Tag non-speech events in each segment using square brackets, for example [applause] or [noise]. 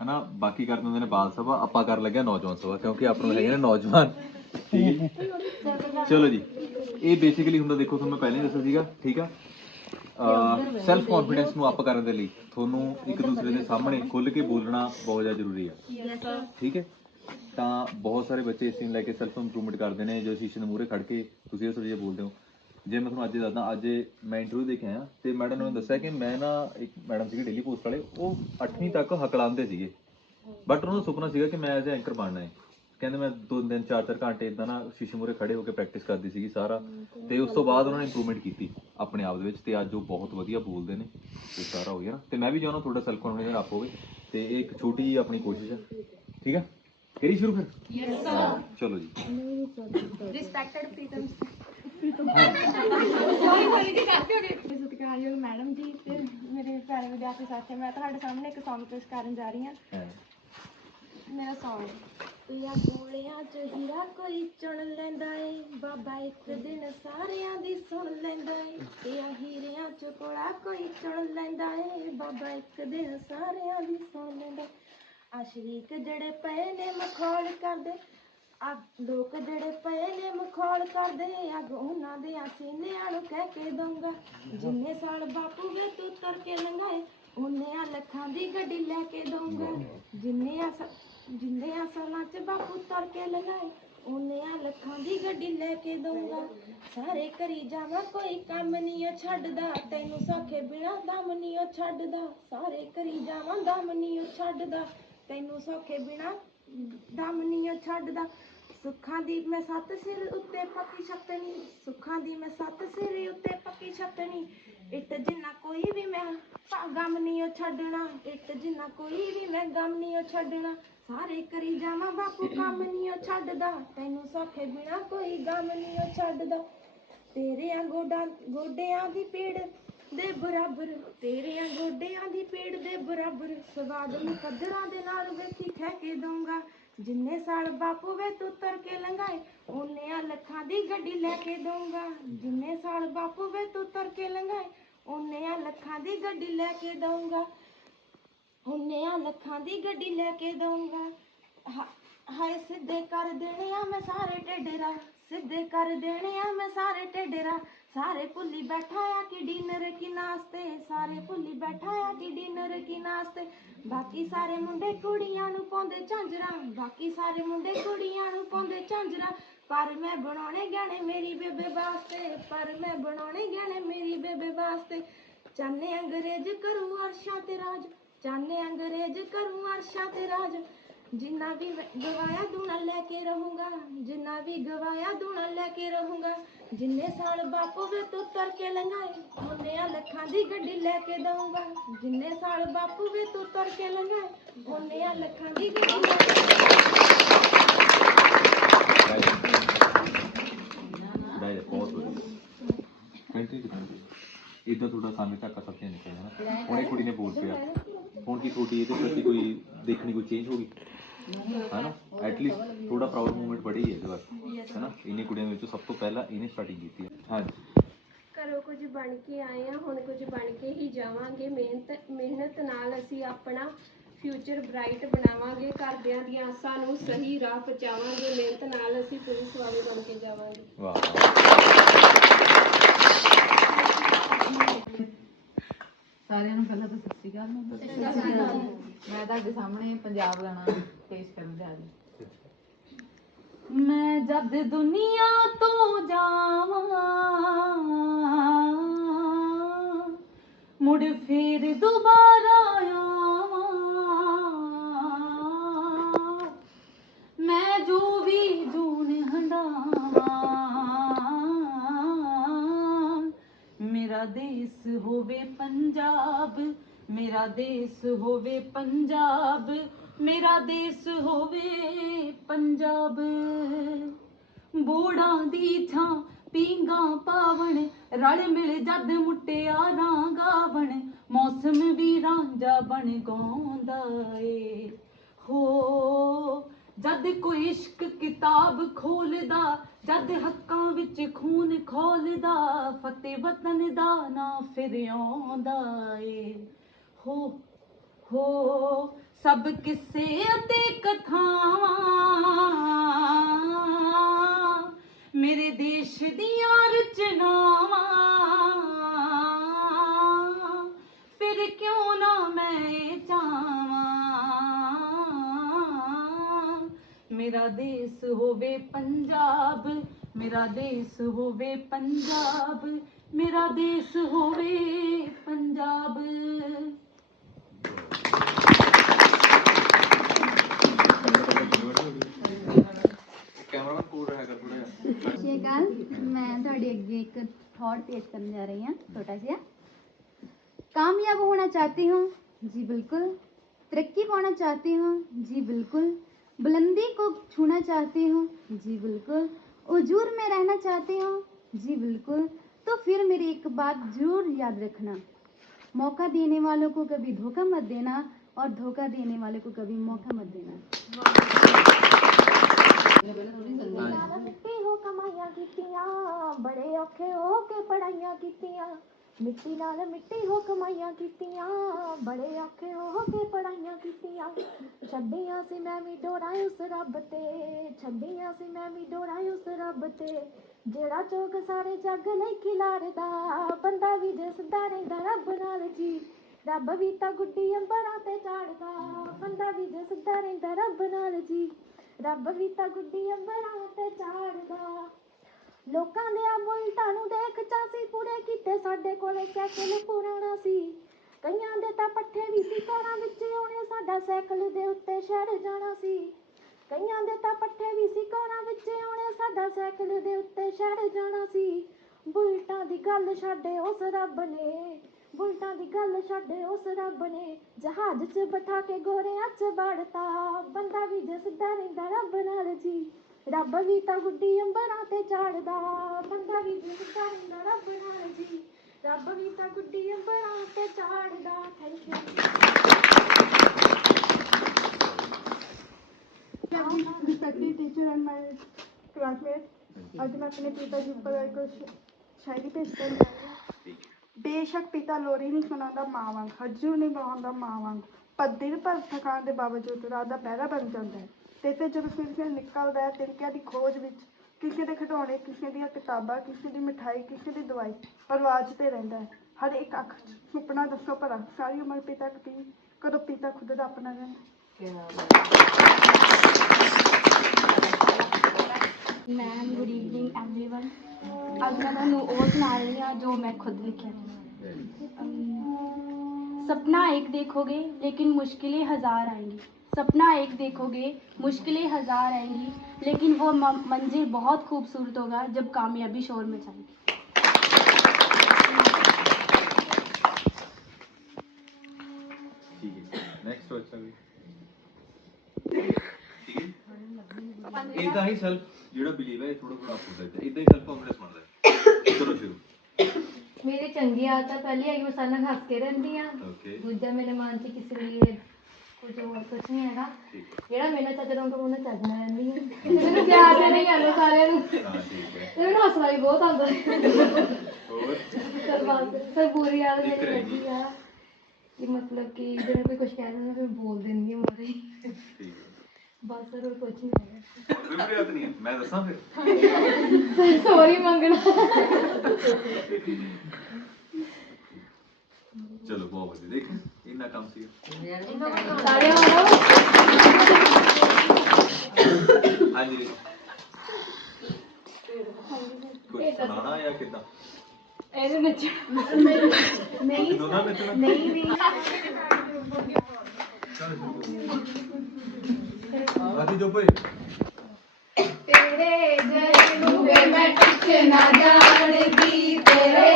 ਹਨਾ ਬਾਕੀ ਕਰ ਦਿੰਦੇ ਨੇ ਬਾਲ ਸਭਾ ਆਪਾਂ ਕਰ ਲੱਗਿਆ ਨੌਜਵਾਨ ਸਭਾ ਕਿਉਂਕਿ ਆਪਾਂ ਨੂੰ ਹੈਗੇ ਨੇ ਨੌਜਵਾਨ। ਠੀਕ ਹੈ। ਚਲੋ ਜੀ ਇਹ ਬੇਸਿਕਲੀ ਹੁੰਦਾ ਦੇਖੋ ਤੁਹਾਨੂੰ ਪਹਿਲਾਂ ਹੀ ਦੱਸਿਆ ਸੀਗਾ ਠੀਕ ਆ? ਸੈਲਫ ਕੌਨਫੀਡੈਂਸ ਨੂੰ ਅਪ ਕਰਨ ਦੇ ਲਈ ਤੁਹਾਨੂੰ ਇੱਕ ਦੂਸਰੇ ਦੇ ਸਾਹਮਣੇ ਖੁੱਲ ਕੇ ਬੋਲਣਾ ਬਹੁਤ ਜ਼ਿਆਦਾ ਜ਼ਰੂਰੀ ਆ। ਠੀਕ ਹੈ? ਤਾਂ ਬਹੁਤ ਸਾਰੇ ਬੱਚੇ ਇਸ ਨੂੰ ਲੈ ਕੇ ਸੈਲਫ ਇੰਪਰੂਵਮੈਂਟ ਕਰਦੇ ਨੇ ਜੋ ਸ਼ੀਸ਼ੇ ਦੇ ਮੂਹਰੇ ਖੜ ਕੇ ਤੁਸੀਂ ਉਸ ਜਿਹੇ ਬੋਲਦੇ ਹੋ। ਜੇ ਮੈਂ ਤੁਹਾਨੂੰ ਅੱਜ ਦੱਸਦਾ ਅੱਜ ਮੈਂ ਇੰਟਰਵਿਊ ਦੇ ਕੇ ਆਇਆ ਤੇ ਮੈਡਮ ਨੇ ਦੱਸਿਆ ਕਿ ਮੈਂ ਨਾ ਇੱਕ ਮੈਡਮ ਸੀਗੇ ਡੇਲੀ ਪੋਸਟ ਵਾਲੇ ਉਹ 8ਵੀਂ ਤੱਕ ਹਕਲਾਉਂਦੇ ਸੀਗੇ। ਬਟ ਉਹਨਾਂ ਦਾ ਸੁਪਨਾ ਸੀਗਾ ਕਿ ਮੈਂ ਐਜ਼ ਐਂਕਰ ਬਣਨਾ ਹੈ। ਕਹਿੰਦੇ ਮੈਂ ਦੋ ਦਿਨ ਚਾਰ ਚਾਰ ਘੰਟੇ ਇਦਾਂ ਨਾ ਸ਼ੀਸ਼ੇ ਮੂਹਰੇ ਖੜੇ ਹੋ ਕੇ ਪ੍ਰੈਕਟਿਸ ਕਰਦੀ ਸੀਗੀ ਸਾਰਾ। ਤੇ ਉਸ ਤੋਂ ਬਾਅਦ ਉਹਨਾਂ ਨੇ ਇੰਪਰੂਵਮੈਂਟ ਕੀਤੀ ਆਪਣੇ ਆਪ ਦੇ ਵਿੱਚ ਤੇ ਅੱਜ ਉਹ ਬਹੁਤ ਵਧੀਆ ਬੋਲਦੇ ਨੇ ਤੇ ਸਾਰਾ ਹੋ ਗਿਆ ਨਾ। ਤੇ ਮੈਂ ਵੀ ਚਾਹੁੰਦਾ ਤੁਹਾਡਾ ਸੈਲਫ ਕੌਨਫੀਡੈਂਸ ਅਪ ਹੋਵੇ ਤੇ ਇਹ ਇੱਕ ਛੋਟੀ ਜਿਹੀ ਆਪਣੀ ਕੋਸ਼ਿਸ਼ ਹੈ ਠੀਕ ਹੈ ਕਰੀ ਸ਼ੁਰੂ ਫਿਰ? ਯੈਸ ਸਰ ਚਲੋ ਜੀ। ਰਿਸਪੈਕਟਡ ਪ੍ਰੀਤਮ ਸੌਰੀ ਸੌਰੀ ਜੀ ਕਰਦੇ ਹੋਗੇ ਸਤਿਕਾਰਯੋਗ ਮੈਡਮ ਜੀ ਤੇ ਮੇਰੇ ਪਿਆਰੇ ਵਿਦਿਆਰਥੀ ਸਾਥੀ ਮੈਂ ਤੁਹਾਡੇ ਸਾਹਮਣੇ ਇੱਕ ਸੌਂਗ ਪੇਸ਼ ਕਰਨ ਜਾ ਰਹੀ ਹਾਂ ਮੇਰਾ ਸੌਂਗ ਪਿਆ ਗੋਲਿਆਂ ਚ ਹੀਰਾ ਕੋਈ ਚੁਣ ਲੈਂਦਾ ਏ ਬਾਬਾ ਇੱਕ ਦਿਨ ਸਾਰਿਆਂ ਦੀ ਸੁਣ ਲੈਂਦਾ ਏ ਪਿਆ ਹੀਰਿਆਂ ਚ ਕੋਲਾ ਕੋਈ ਚੁਣ ਲੈਂਦਾ ਏ ਬਾਬਾ ਇੱਕ ਦਿਨ ਸਾਰਿਆਂ ਦੀ ਸੁਣ ਲੈਂਦਾ ਏ। ਜਿਹੜੇ ਪਏ ਨੇ ਮਖੌਲ ਕਰਦੇ ਆ ਲੋਕ ਜਿਹੜੇ ਪਏ ਨੇ ਮਖੌਲ ਕਰਦੇ ਅੱਗ ਉਹਨਾਂ ਦੇ ਸੀਨਿਆਂ ਨੂੰ ਕਹਿ ਕੇ ਦਊਂਗਾ। ਜਿੰਨੇ ਸਾਲ ਬਾਪੂ ਵੇ ਤੂੰ ਤਰ ਕੇ ਲੰਘਾਏ, ਉਹਨੇ ਆ ਲੱਖਾਂ ਦੀ ਗੱਡੀ ਲੈ ਕੇ ਦਊਂਗਾ। ਜਿੰਨੇ ਆ ਜਿੰਨੇ ਆ ਸਾਲਾਂ ਚ ਬਾਪੂ ਤਰ ਕੇ ਲੰਘਾਏ, ਉਹਨੇ ਆ ਲੱਖਾਂ ਦੀ ਗੱਡੀ ਲੈ ਕੇ ਦਊਂਗਾ। ਸਾਰੇ ਕਰੀ ਜਾਵਾਂ, ਕੋਈ ਕੰਮ ਨਹੀਂ ਉਹ ਛੱਡਦਾ। ਤੈਨੂੰ ਸਾਖੇ ਬਿਨਾ ਦਮ ਨਹੀਂ ਉਹ ਛੱਡਦਾ। ਸਾਰੇ ਕਰੀ ਜਾਵਾਂ, ਦਮ ਨਹੀਂ ਉਹ ਛੱਡਦਾ। ਤੈਨੂੰ ਸੌਖੇ ਬਿਨਾ ਦਮ ਨਹੀਂ ਉਹ ਛੱਡਦਾ। ਸੁੱਖਾਂ ਦੀ ਮੈਂ ਸੱਤ ਸਿਰ ਉੱਤੇ ਪੱਕੀ ਛੱਤਣੀ, ਸੁੱਖਾਂ ਦੀ ਮੈਂ ਸੱਤ ਸਿਰ ਉੱਤੇ ਪੱਕੀ ਛੱਤਣੀ। ਇੱਟ ਜਿੰਨਾ ਕੋਈ ਵੀ ਮੈਂ ਗਮ ਨਹੀਂ ਉਹ ਛੱਡਣਾ, ਇੱਟ ਜਿੰਨਾ ਕੋਈ ਵੀ ਮੈਂ ਗਮ ਨਹੀਂ ਉਹ ਛੱਡਣਾ। ਸਾਰੇ ਕਰੀ ਜਾਵਾਂ ਬਾਪੂ, ਕੰਮ ਨਹੀਂ ਉਹ ਛੱਡਦਾ। ਤੈਨੂੰ ਸੌਖੇ ਬਿਨਾ ਕੋਈ ਗਮ ਨਹੀਂ ਉਹ ਛੱਡਦਾ। ਤੇਰਿਆਂ ਗੋਡਾਂ, ਗੋਡਿਆਂ ਦੀ ਪੀੜ ਦੇ ਬਰਾਬਰ, ਤੇਰਿਆਂ ਗੋਡਿਆਂ ਦੀ ਪੀੜ ਦੇ ਬਰਾਬਰ। ਸਵਾਦ ਨੂੰ ਪੱਧਰਾਂ ਦੇ ਨਾਲ ਵੇਖੀ ਖਹਿ ਕੇ ਦਊਂਗਾ। ਜਿੰਨੇ ਸਾਲ ਬਾਪੂ ਵੇ ਤੂੰ ਤਰ ਕੇ ਲੰਘਾਏ ਉਹਨੇ ਲੱਖਾਂ ਦੀ ਗੱਡੀ ਲੈ ਕੇ ਦਊਂਗਾ। ਜਿੰਨੇ ਸਾਲ ਬਾਪੂ ਵੇ ਤੂੰ ਤਰ ਕੇ ਲੰਘਾਏ ਉਹਨੇ ਲੱਖਾਂ ਦੀ ਗੱਡੀ ਲੈ ਕੇ ਦਊਂਗਾ। ਉਹਨੇ ਲੱਖਾਂ ਦੀ ਗੱਡੀ ਲੈ ਕੇ ਦਊਂਗਾ। ਹਾਏ ਸਿੱਧੇ ਕਰ ਦੇਣੇ ਆ ਮੈਂ ਸਾਰੇ ਢੇਡੇਰਾ, ਸਿੱਧੇ ਕਰ ਦੇਣੇ ਆ ਮੈਂ ਸਾਰੇ ਢੇਡੇਰਾ। ਸਾਰੇ ਭੁੱਲੀ ਬੈਠਾ ਆ ਕਿ ਡਿਨਰ ਕੀ ਨਾਸਤੇ, ਸਾਰੇ ਭੁੱਲੀ ਬੈਠਾ ਆ ਕਿ ਡਿਨਰ ਕੀ ਨਾਸਤੇ। ਬਾਕੀ ਸਾਰੇ ਮੁੰਡੇ ਕੁੜੀਆਂ ਨੂੰ ਪਾਉਂਦੇ ਝਾਂਜਰਾਂ, ਬਾਕੀ ਸਾਰੇ ਮੁੰਡੇ ਕੁੜੀਆਂ ਨੂੰ ਪਾਉਂਦੇ ਝਾਂਜਰਾਂ। ਪਰ ਮੈਂ ਬਣਾਉਣੇ ਗਹਿਣੇ ਮੇਰੀ ਬੇਬੇ ਵਾਸਤੇ, ਪਰ ਮੈਂ ਬਣਾਉਣੇ ਗਹਿਣੇ ਮੇਰੀ ਬੇਬੇ ਵਾਸਤੇ। ਚਾਨੇ ਅੰਗਰੇਜ਼ ਕਰੂ ਅਰਸ਼ਾਂ ਤੇ ਰਾਜ ਚਾਨੇ ਅੰਗਰੇਜ਼ ਕਰੂ ਅਰਸ਼ਾਂ ਤੇ ਰਾਜ। ਜਿੰਨਾ ਵੀ ਗਵਾਇਆ ਦੂਣਾ ਲੈ ਕੇ ਰਹੂੰਗਾ ਜਿੰਨਾ ਵੀ ਗਵਾਇਆ ਦੂਣਾ ਲੈ ਕੇ ਰਹੂੰਗਾ ਜਿੰਨੇ ਸਾਲ ਬਾਪੂ ਵੇ ਤੂੰ ਤਰ ਕੇ ਲੰਘਾਏ ਉਹਨੇ ਆ ਲੱਖਾਂ ਦੀ ਗੱਡੀ ਲੈ ਕੇ ਦਊਂਗਾ ਜਿੰਨੇ ਸਾਲ ਬਾਪੂ ਵੇ ਤੂੰ ਤਰ ਕੇ ਲੰਘਾਏ ਉਹਨੇ ਆ ਲੱਖਾਂ ਦੀ ਗੱਡੀ ਲੈ ਕੇ ਇਦਾਂ ਤੁਹਾਡਾ ਸਾਹਮਣੇ ਤੱਕ ਸਭ ਚੇਂਜ ਨਿਕਲਿਆ ਨਾ। ਹੁਣ ਇਹ ਕੁੜੀ ਨੇ ਬੋਲ ਪਿਆ। ਹੁਣ ਕੀ ਤੁਹਾਡੀ ਇਹਦੇ ਪ੍ਰਤੀ ਕੋਈ ਦੇਖਣੀ ਕੋਈ ਚੇਂਜ ਹੋ ਗਈ? ਹੈਨਾ ਐਟਲੀਸਟ ਥੋੜਾ ਪ੍ਰਾਊਡ ਮੂਵਮੈਂਟ ਬੜੀ ਹੈ ਇਹਦੇ ਵਾਸਤੇ ਹੈਨਾ ਇੰਨੀ ਕੁੜੀਆਂ ਦੇ ਵਿੱਚੋਂ ਸਭ ਤੋਂ ਪਹਿਲਾਂ ਇਹਨੇ ਸਟਾਰਟਿੰਗ ਕੀਤੀ ਹੈ ਹਾਂਜੀ ਘਰੋਂ ਕੁਝ ਬਣ ਕੇ ਆਏ ਆ ਹੁਣ ਕੁਝ ਬਣ ਕੇ ਹੀ ਜਾਵਾਂਗੇ ਮਿਹਨਤ ਮਿਹਨਤ ਨਾਲ ਅਸੀਂ ਆਪਣਾ ਫਿਊਚਰ ਬ੍ਰਾਈਟ ਬਣਾਵਾਂਗੇ ਘਰਦਿਆਂ ਦੀਆਂ ਆਸਾਂ ਨੂੰ ਸਹੀ ਰਾਹ ਪਹੁੰਚਾਵਾਂਗੇ। ਮਿਹਨਤ ਨਾਲ ਅਸੀਂ ਪੁਲਿਸ ਵਾਲੇ ਬਣ ਕੇ ਜਾਵਾਂਗੇ। ਵਾਹ। ਸਾਰਿਆਂ ਨੂੰ ਪਹਿਲਾਂ ਤਾਂ ਸਤਿ ਸ਼੍ਰੀ ਅਕਾਲ। ਮੈਂ ਤੁਹਾਡੇ ਸਾਹਮਣੇ ਪੰਜਾਬ ਗਾਣਾ ਪੇਸ਼ ਕਰਨ ਜਾ। ਰਹੀ ਮੈਂ ਜਦ ਦੁਨੀਆ ਤੋਂ ਜਾਵਾਂ, ਮੁੜ ਫੇਰ ਦੁਬਾਰਾ ਆਵਾਂ। ਮੈਂ ਜੋ ਵੀ ਜੂਨ ਹੰਡਾਵਾਂ, ਮੇਰਾ ਦੇਸ ਹੋਵੇ ਪੰਜਾਬ, ਮੇਰਾ ਦੇਸ ਹੋਵੇ ਪੰਜਾਬ ਮੇਰਾ ਦੇਸ ਹੋਵੇ ਪੰਜਾਬ। ਬੋੜਾਂ ਦੀ ਥਾਂ ਪੀਂਗਾ ਪਾਵਣ, ਰਲ ਮਿਲ ਜਦ ਮੁਟਿਆਰਾਂ ਗਾਵਣ ਮੌਸਮ ਵੀ ਰਾਂਝਾ ਬਣ ਗਾਉਂਦਾ ਏ। ਹੋ, ਜਦ ਕੋਈ ਇਸ਼ਕ ਕਿਤਾਬ ਖੋਲਦਾ, ਜਦ ਹੱਕਾਂ ਵਿੱਚ ਖੂਨ ਖੋਲਦਾ, ਫਤਿਹ ਵਤਨ ਦਾ ਨਾ ਫਿਰ ਆਉਂਦਾ ਏ। ਹੋ ਹੋ ਸਭ ਕਿਸੇ ਅਤੇ ਕਥਾਵਾਂ ਮੇਰੇ ਦੇਸ਼ ਦੀਆਂ ਰਚਨਾਵਾਂ। ਫਿਰ ਕਿਉਂ ਨਾ ਮੈਂ ਇਹ ਚਾਵਾਂ ਮੇਰਾ ਦੇਸ਼ ਹੋਵੇ ਪੰਜਾਬ, ਮੇਰਾ ਦੇਸ਼ ਹੋਵੇ ਪੰਜਾਬ, ਮੇਰਾ ਦੇਸ਼ ਹੋਵੇ ਪੰਜਾਬ। और पेश करने जा रही हैं, छोटा सा कामयाब होना चाहती हूँ, जी बिल्कुल। तरक्की पाना चाहती हूँ, जी बिल्कुल। बुलंदी को छूना चाहती हूँ, जी बिल्कुल। उजूर में रहना चाहती हूँ, जी बिल्कुल। तो फिर मेरी एक बात ज़रूर याद रखना। मौका देने वालों को कभी धोखा मत देना और धोखा देने वाले को कभी मौका मत देना। ਮਿੱਟੀ ਹੋ ਕਮਾਈਆਂ ਕੀਤੀਆਂ, ਬੜੇ ਔਖੇ ਹੋ ਕੇ ਪੜਾਈਆਂ ਕੀਤੀਆਂ। ਮਿੱਟੀ ਨਾਲ ਮਿੱਟੀ ਹੋ ਕਮਾਈਆਂ ਕੀਤੀਆਂ, ਬੜੇ ਔਖੇ ਹੋ ਕੇ ਪੜਾਈਆਂ ਕੀਤੀਆਂ। ਛੱਡੀਆਂ ਸੀ ਮੈਂ ਵੀ ਡੋਰਾਂ ਉਸ ਰੱਬ ਤੇ, ਛੱਡੀਆਂ ਸੀ ਮੈਂ ਵੀ ਡੋਰਾਂ ਉਸ ਰੱਬ ਤੇ। ਜਿਹੜਾ ਚੋਕ ਸਾਰੇ ਜੱਗ ਲਈ ਖਿਲਾਰਦਾ, ਬੰਦਾ ਵੀ ਜਿਸਦਾ ਰਹਿੰਦਾ ਰੱਬ ਨਾਲ ਜੀ। ਰੱਬ ਵੀ ਤਾਂ ਗੁੱਡੀ ਅੰਬਰਾਂ ਤੇ ਚਾੜਦਾ, ਬੰਦਾ ਵੀ ਜਿਸਦਾ ਰਹਿੰਦਾ ਰੱਬ ਨਾਲ ਜੀ। ਰੱਬ ਵੀ ਤਾਂ ਗੁੱਡੀ ਅੰਬਰਾਂ ਚਾੜਦਾ। ਲੋਕਾਂ ਦੇ ਬੁਲਟਾਂ ਨੂੰ ਦੇਖ ਚਾਸੀ ਪੂਰੇ ਕੀਤੇ, ਸਾਡੇ ਕੋਲੇ ਸਾਈਕਲ ਪੁਰਾਣਾ ਸੀ। ਕਈਆਂ ਦੇ ਤਾਂ ਪੱਠੇ ਵੀ ਸੀ ਘਰਾਂ ਵਿੱਚ ਆਉਣੇ ਸਾਡਾ ਸਾਈਕਲ ਦੇ ਉੱਤੇ ਸ਼ਹਿਰ ਜਾਣਾ ਸੀ। ਕਈਆਂ ਦੇ ਤਾਂ ਪੱਠੇ ਵੀ ਸੀ ਘਰਾਂ ਵਿੱਚ ਆਉਣੇ ਸਾਡਾ ਸਾਈਕਲ ਦੇ ਉੱਤੇ ਸ਼ਹਿਰ ਜਾਣਾ ਸੀ। ਬੁਲਟਾਂ ਦੀ ਗੱਲ ਛੱਡੇ ਉਸ ਰੱਬ ਨੇ। ਬੁਲਟਾਂ ਦੀ ਗੱਲ ਛੱਡੇ ਉਸ ਰੱਬ ਨੇ। ਜਹਾਜ਼ 'ਚ ਬਿਠਾ ਕੇ ਗੋਰਿਆਂ 'ਚ ਵੜਤਾ। ਬੰਦਾ ਵੀ ਜਿਸਦਾ ਰਹਿੰਦਾ ਰੱਬ ਨਾਲ ਜੀ। ਰੱਬ ਵੀ ਤਾਂ ਗੁੱਡੀ ਅੰਬਰਾਂ ਤੇ ਚਾੜਦਾ। ਬੰਦਾ ਵੀ ਜਿਸਦਾ ਰਹਿੰਦਾ ਰੱਬ ਨਾਲ ਜੀ। ਰੱਬ ਵੀ ਤਾਂ ਗੁੱਡੀ ਅੰਬਰਾਂ ਤੇ ਚਾੜਦਾ। ਥੈਂਕ ਯੂ classmates ਅੱਜ ਮੈਂ ਆਪਣੇ ਪਿਤਾ ਜੀ ਉੱਪਰ ਇੱਕ ਸ਼- ਸ਼ਾਇਰੀ ਪੇਸ਼ ਕਰਨ ਜਾ ਰਹੀ ਹਾਂ। ਬੇਸ਼ੱਕ ਪਿਤਾ ਲੋਰੀ ਨਹੀਂ ਸੁਣਾਉਂਦਾ ਮਾਂ ਵਾਂਗ, ਹੱਜੂ ਨਹੀਂ ਬਹਾਉਂਦਾ ਮਾਂ ਵਾਂਗ ਪਰ ਦਿਨ ਭਰ ਥਕਾਨ ਦੇ ਬਾਵਜੂਦ ਰਾਤ ਦਾ ਪਹਿਰਾ ਬਣ ਜਾਂਦਾ ਹੈ। ਤੇ ਤੇ ਜਦੋਂ ਸਵੇਰ ਨਿਕਲਦਾ ਹੈ ਤਿਲਕਿਆਂ ਦੀ ਖੋਜ ਵਿੱਚ ਕਿਸੇ ਦੇ ਖਿਡੌਣੇ, ਕਿਸੇ ਦੀਆਂ ਕਿਤਾਬਾਂ, ਕਿਸੇ ਦੀ ਮਿਠਾਈ, ਕਿਸੇ ਦੀ ਦਵਾਈ ਪਰਵਾਜ ਤੇ ਰਹਿੰਦਾ ਹੈ। ਹਰ ਇੱਕ ਅੱਖ 'ਚ ਸੁਪਨਾ ਦੱਸੋ ਭਲਾ, ਸਾਰੀ ਉਮਰ ਪਿਤਾ ਕਪੀ ਕਦੋਂ ਪਿਤਾ ਖੁਦ ਦਾ ਆਪਣਾ ਰਹਿੰਦਾ ਮੈਮ ਗੁੱਡ ਈਵਨਿੰਗ एवरीवन ਅੱਜ ਮੈਂ ਤੁਹਾਨੂੰ ਉਹ ਸੁਣਾ ਰਹੀ ਹਾਂ ਜੋ ਮੈਂ ਖੁਦ ਲਿਖਿਆ ਹੈ अम, सपना एक देखोगे लेकिन मुश्किलें हजार आएंगी सपना एक देखोगे मुश्किलें हजार आएंगी लेकिन वो म- मंजिल बहुत खूबसूरत होगा जब कामयाबी शोर में जाएगी ਠੀਕ ਹੈ ਨੈਕਸਟ ਬੱਚਾ ਵੀ ਠੀਕ ਹੈ ਇਦਾਂ ਹੀ ਸੈਲਫ ਜਿਹੜਾ ਬਿਲੀਵ ਹੈ ਥੋੜਾ ਥੋੜਾ ਆਪੂ ਦਾ ਇਦਾਂ ਹੀ ਸੈਲਫ ਕਾਨਫੀਡੈਂਸ ਬਣਦਾ ਹੈ। ਚਲੋ ਸ਼ੁਰੂ। ਮੇਰੀ ਚੰਗੀ ਆਦਤ ਪਹਿਲੀ ਹੈਗੀ ਮੈਂ ਸਾਰਿਆਂ ਨਾਲ ਹੱਸ ਕੇ ਰਹਿੰਦੀ ਆ ਓਕੇ ਦੂਜਾ ਮੇਰੇ ਮਨ 'ਚ ਕਿਸੇ ਲਈ ਕੁਝ ਹੋਰ ਕੁਝ ਨਹੀਂ ਹੈਗਾ। ਠੀਕ ਹੈ। ਜਿਹੜਾ ਮੇਰੇ ਨਾਲ ਚੱਜ ਰਹੂਗਾ ਉਹਨਾਂ ਚੱਜ ਨਾਲ ਰਹਿੰਦੀ ਆ ਤੇ ਮੈਨੂੰ ਪਿਆਰ ਦੇਣਾ ਹੀ ਆਉਂਦਾ ਸਾਰਿਆਂ ਨੂੰ। ਤੇ ਹਾਂ ਠੀਕ ਹੈ। ਮੈਨੂੰ ਹੱਸਣਾ ਵੀ ਬਹੁਤ ਆਉਂਦਾ ਹੋਰ? ਸਰ ਬਸ ਸਰ ਪੂਰੀ ਆਦਤ ਮੇਰੀ ਰਹਿ ਗਈ। ਲੱਗੀ ਆ। ਕਿ ਮਤਲਬ ਕਿ ਜਦੋਂ ਕੋਈ ਕੁਝ ਕਹਿ ਦਿੰਦਾ ਮੈਂ ਬੋਲ ਦਿੰਦੀ ਹਾਂ ਮਾਰੇ ਠੀਕ ਹੈ। ਬਸ ਸਰ ਹੋਰ ਕੁਝ ਨਹੀਂ ਕੋਈ ਵੀ ਯਾਦ ਨਹੀਂ ਹੈ। ਮੈਂ ਦੱਸਾਂ ਫਿਰ? ਸਰ ਸੌਰੀ ਮੰਗਣਾ। ਚਲੋ ਬਹੁਤ ਵਧੀਆ। ਦੇਖ ਇੰਨਾ ਕੰਮ ਸੀ ਸਾਰੇ ਮਾਰੋ ਹਾਂਜੀ। ਕੁਝ ਸੁਣਾਣਾ ਜਾਂ ਕਿਦਾਂ? ਇਹਦੇ ਵਿੱਚ ਨਹੀਂ ਦੋਨਾਂ ਨੱਚਣਾ ਨਹੀਂ ਵੀ। ਰਾਤੀ ਜੋ ਪਏ ਤੇਰੇ ਜੈ ਵੇ ਮੈਂ ਟਿਕ ਨਾ ਜਾਣਦੀ ਤੇਰੇ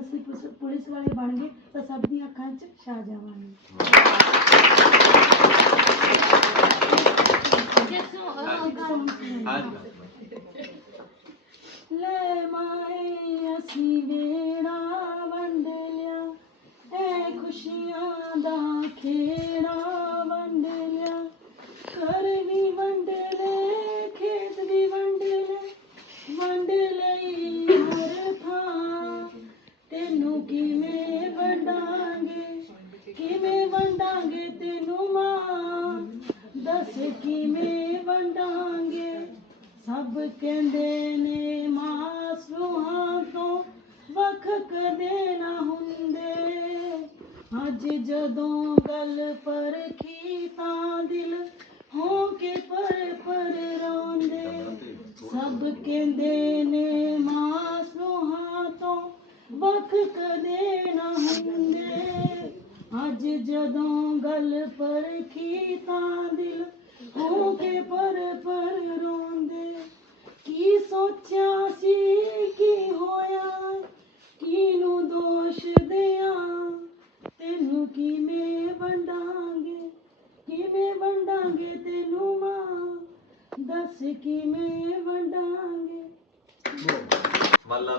ਅਸੀਂ ਪੁਲਿਸ- ਪੁਲਿਸ ਵਾਲੇ ਬਣ ਗਏ ਤਾਂ ਸਭ ਦੀਆਂ ਅੱਖਾਂ 'ਚ ਛਾ ਜਾਵਾਂਗੇ। ਹਾਂਜੀ ਲੈ ਮਾਏ, ਅਸੀਂ ਵੇੜਾ ਵੰਡ ਲਿਆ। ਐ ਖੁਸ਼ੀਆਂ ਦਾ ਖੇੜਾ।